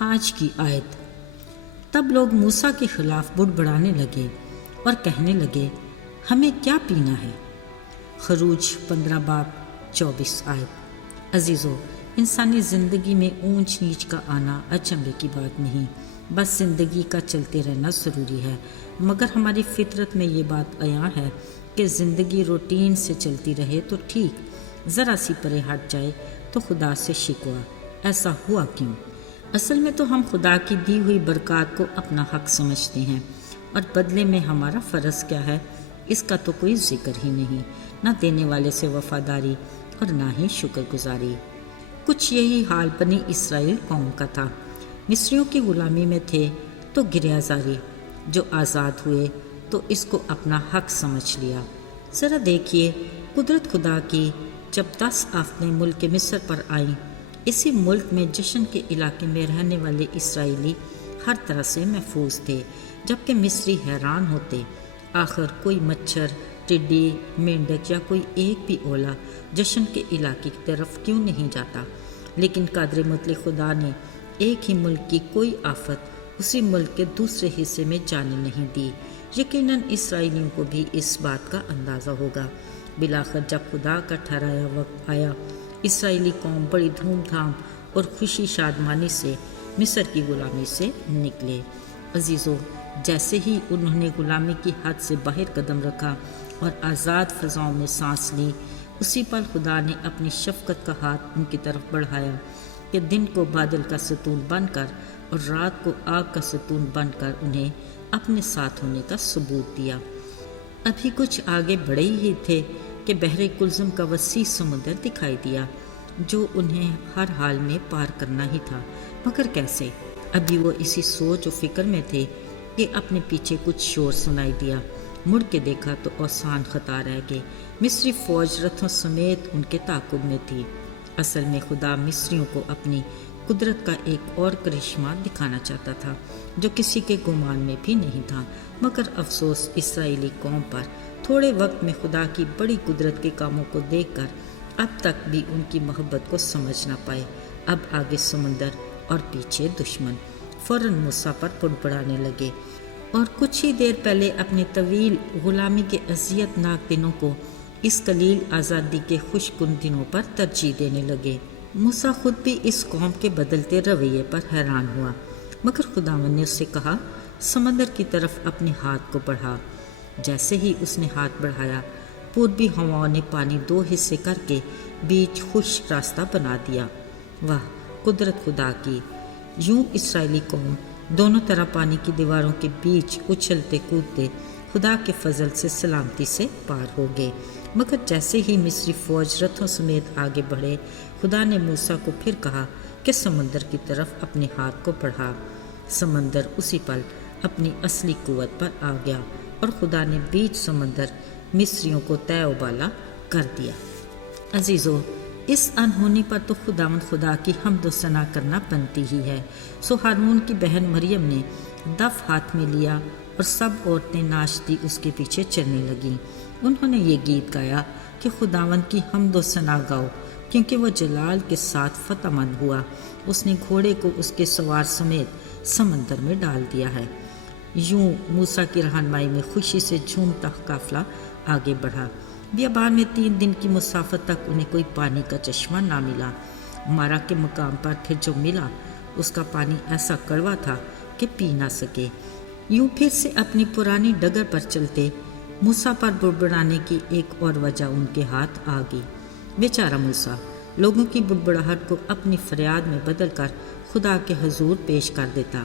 آج کی آیت۔ تب لوگ موسیٰ کے خلاف بڑبڑانے لگے اور کہنے لگے ہمیں کیا پینا ہے۔ خروج 15 باب 24 آیت۔ عزیزو، انسانی زندگی میں اونچ نیچ کا آنا اچنبے کی بات نہیں، بس زندگی کا چلتے رہنا ضروری ہے، مگر ہماری فطرت میں یہ بات عیاں ہے کہ زندگی روٹین سے چلتی رہے تو ٹھیک، ذرا سی پرے ہٹ جائے تو خدا سے شکوہ۔ ایسا ہوا کیوں؟ اصل میں تو ہم خدا کی دی ہوئی برکات کو اپنا حق سمجھتے ہیں، اور بدلے میں ہمارا فرض کیا ہے اس کا تو کوئی ذکر ہی نہیں، نہ دینے والے سے وفاداری اور نہ ہی شکر گزاری۔ کچھ یہی حال بنی اسرائیل قوم کا تھا۔ مصریوں کی غلامی میں تھے تو گریہ زاری، جو آزاد ہوئے تو اس کو اپنا حق سمجھ لیا۔ ذرا دیکھیے قدرت خدا کی، جب 10 آفتیں ملک مصر پر آئیں، اسی ملک میں جشن کے علاقے میں رہنے والے اسرائیلی ہر طرح سے محفوظ تھے، جبکہ مصری حیران ہوتے، آخر کوئی مچھر، ٹڈی، مینڈک یا کوئی ایک بھی اولا جشن کے علاقے کی طرف کیوں نہیں جاتا؟ لیکن قادر مطلق خدا نے ایک ہی ملک کی کوئی آفت اسی ملک کے دوسرے حصے میں جانے نہیں دی۔ یقیناً اسرائیلیوں کو بھی اس بات کا اندازہ ہوگا۔ بالآخر جب خدا کا ٹھہرایا وقت آیا، اسرائیلی قوم بڑی دھوم دھام اور خوشی شادمانی سے مصر کی غلامی سے نکلے۔ عزیزو، جیسے ہی انہوں نے غلامی کی حد سے باہر قدم رکھا اور آزاد فضاؤں میں سانس لی، اسی پل خدا نے اپنی شفقت کا ہاتھ ان کی طرف بڑھایا کہ دن کو بادل کا ستون بن کر اور رات کو آگ کا ستون بن کر انہیں اپنے ساتھ ہونے کا ثبوت دیا۔ ابھی کچھ آگے بڑھے ہی تھے کہ بحر کلزم کا وسیع سمندر دکھائی دیا، جو انہیں ہر حال میں پار کرنا ہی تھا، مگر کیسے؟ ابھی وہ اسی سوچ و فکر میں تھے کہ اپنے پیچھے کچھ شور سنائی دیا۔ مڑ کے دیکھا تو اوسان خطا رہ گئے۔ مصری فوج رتھوں سمیت ان کے تعاقب میں تھی۔ اصل میں خدا مصریوں کو اپنی قدرت کا ایک اور کرشمہ دکھانا چاہتا تھا، جو کسی کے گمان میں بھی نہیں تھا، مگر افسوس اسرائیلی قوم پر تھوڑے وقت میں خدا کی بڑی قدرت کے کاموں کو دیکھ کر اب تک بھی ان کی محبت کو سمجھ نہ پائے۔ اب آگے سمندر اور پیچھے دشمن فوراً موسیٰ پر بڑبڑانے لگے، اور کچھ ہی دیر پہلے اپنے طویل غلامی کے اذیت ناک دنوں کو اس قلیل آزادی کے خوش کن دنوں پر ترجیح دینے لگے۔ موسیٰ خود بھی اس قوم کے بدلتے رویے پر حیران ہوا، مگر خداوند نے اس سے کہا سمندر کی طرف اپنے ہاتھ کو بڑھا۔ جیسے ہی اس نے ہاتھ بڑھایا، پوربی ہواؤں نے پانی 2 حصے کر کے بیچ خشک راستہ بنا دیا۔ واہ قدرت خدا کی! یوں اسرائیلی قوم دونوں طرح پانی کی دیواروں کے بیچ اچھلتے کودتے خدا کے فضل سے سلامتی سے پار ہو گئے۔ مگر جیسے ہی مصری فوج رتھوں سمیت آگے بڑھے، خدا نے موسیٰ کو پھر کہا کہ سمندر کی طرف اپنے ہاتھ کو بڑھا۔ سمندر اسی پل اپنی اصلی قوت پر آ گیا، اور خدا نے بیچ سمندر مصریوں کو تہہ و بالا کر دیا۔ عزیزو، اس انہونی پر تو خداوند خدا کی حمد و ثنا کرنا بنتی ہی ہے۔ سو ہارون کی بہن مریم نے دف ہاتھ میں لیا اور سب عورتیں ناچتی اس کے پیچھے چلنے لگیں۔ انہوں نے یہ گیت گایا کہ خداوند کی حمد و ثنا گاؤ، کیونکہ وہ جلال کے ساتھ فتح مند ہوا۔ اس نے گھوڑے کو اس کے سوار سمیت سمندر میں ڈال دیا ہے۔ یوں موسیٰ کی رہنمائی میں خوشی سے جھومتا قافلہ آگے بڑھا۔ بیابان میں 3 دن کی مسافت تک انہیں کوئی پانی کا چشمہ نہ ملا۔ مارا کے مقام پر پھر جو ملا، اس کا پانی ایسا کڑوا تھا کہ پی نہ سکے۔ یوں پھر سے اپنی پرانی ڈگر پر چلتے، موسیٰ پر بڑبڑانے کی ایک اور وجہ ان کے ہاتھ آ گئی۔ بیچارہ موسیٰ لوگوں کی بڑبڑاہٹ کو اپنی فریاد میں بدل کر خدا کے حضور پیش کر دیتا۔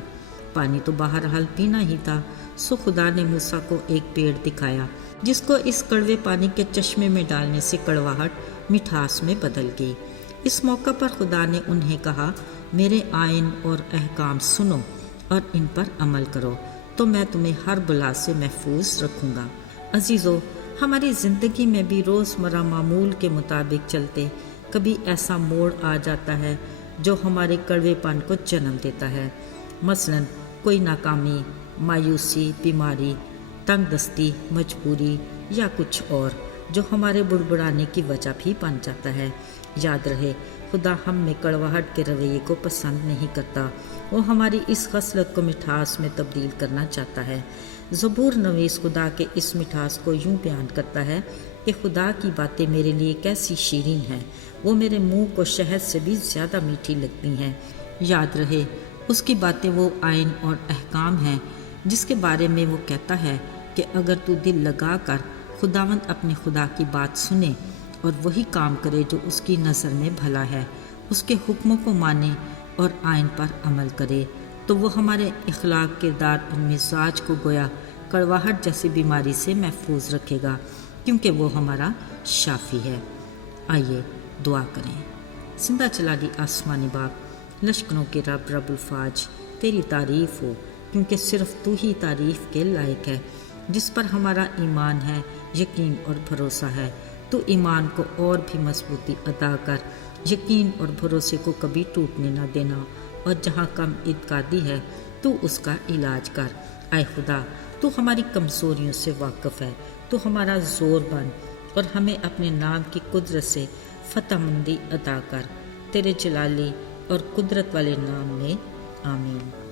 پانی تو بہرحال پینا ہی تھا، سو خدا نے موسیٰ کو ایک پیڑ دکھایا، جس کو اس کڑوے پانی کے چشمے میں ڈالنے سے کڑواہٹ مٹھاس میں بدل گئی۔ اس موقع پر خدا نے انہیں کہا، میرے آئین اور احکام سنو اور ان پر عمل کرو، تو میں تمہیں ہر بلا سے محفوظ رکھوں گا۔ عزیزو، ہماری زندگی میں بھی روزمرہ معمول کے مطابق چلتے کبھی ایسا موڑ آ جاتا ہے جو ہمارے کڑوے پن کو جنم دیتا ہے۔ مثلاً کوئی ناکامی، مایوسی، بیماری، تنگ دستی، مجبوری یا کچھ اور، جو ہمارے بڑبڑانے کی وجہ بھی بن جاتا ہے۔ یاد رہے خدا ہم میں کڑواہٹ کے رویے کو پسند نہیں کرتا، وہ ہماری اس خصلت کو مٹھاس میں تبدیل کرنا چاہتا ہے۔ زبور نویس خدا کے اس مٹھاس کو یوں بیان کرتا ہے کہ خدا کی باتیں میرے لیے کیسی شیرین ہیں، وہ میرے منہ کو شہد سے بھی زیادہ میٹھی لگتی ہیں۔ یاد رہے اس کی باتیں وہ آئین اور احکام ہیں جس کے بارے میں وہ کہتا ہے کہ اگر تو دل لگا کر خداوند اپنے خدا کی بات سنے اور وہی کام کرے جو اس کی نظر میں بھلا ہے، اس کے حکموں کو مانے اور آئین پر عمل کرے، تو وہ ہمارے اخلاق، کردار اور مزاج کو گویا کڑواہٹ جیسی بیماری سے محفوظ رکھے گا، کیونکہ وہ ہمارا شافی ہے۔ آئیے دعا کریں۔ زندہ چلالی آسمانی باپ، لشکروں کے رب، رب الفاج، تیری تعریف ہو، کیونکہ صرف تو ہی تعریف کے لائق ہے، جس پر ہمارا ایمان ہے، یقین اور بھروسہ ہے۔ تو ایمان کو اور بھی مضبوطی عطا کر، یقین اور بھروسے کو کبھی ٹوٹنے نہ دینا، اور جہاں کم اعتقادی ہے تو اس کا علاج کر۔ اے خدا، تو ہماری کمزوریوں سے واقف ہے، تو ہمارا زور بن اور ہمیں اپنے نام کی قدرت سے فتح مندی عطا کر، تیرے جلالی اور قدرت والے نام میں، آمین۔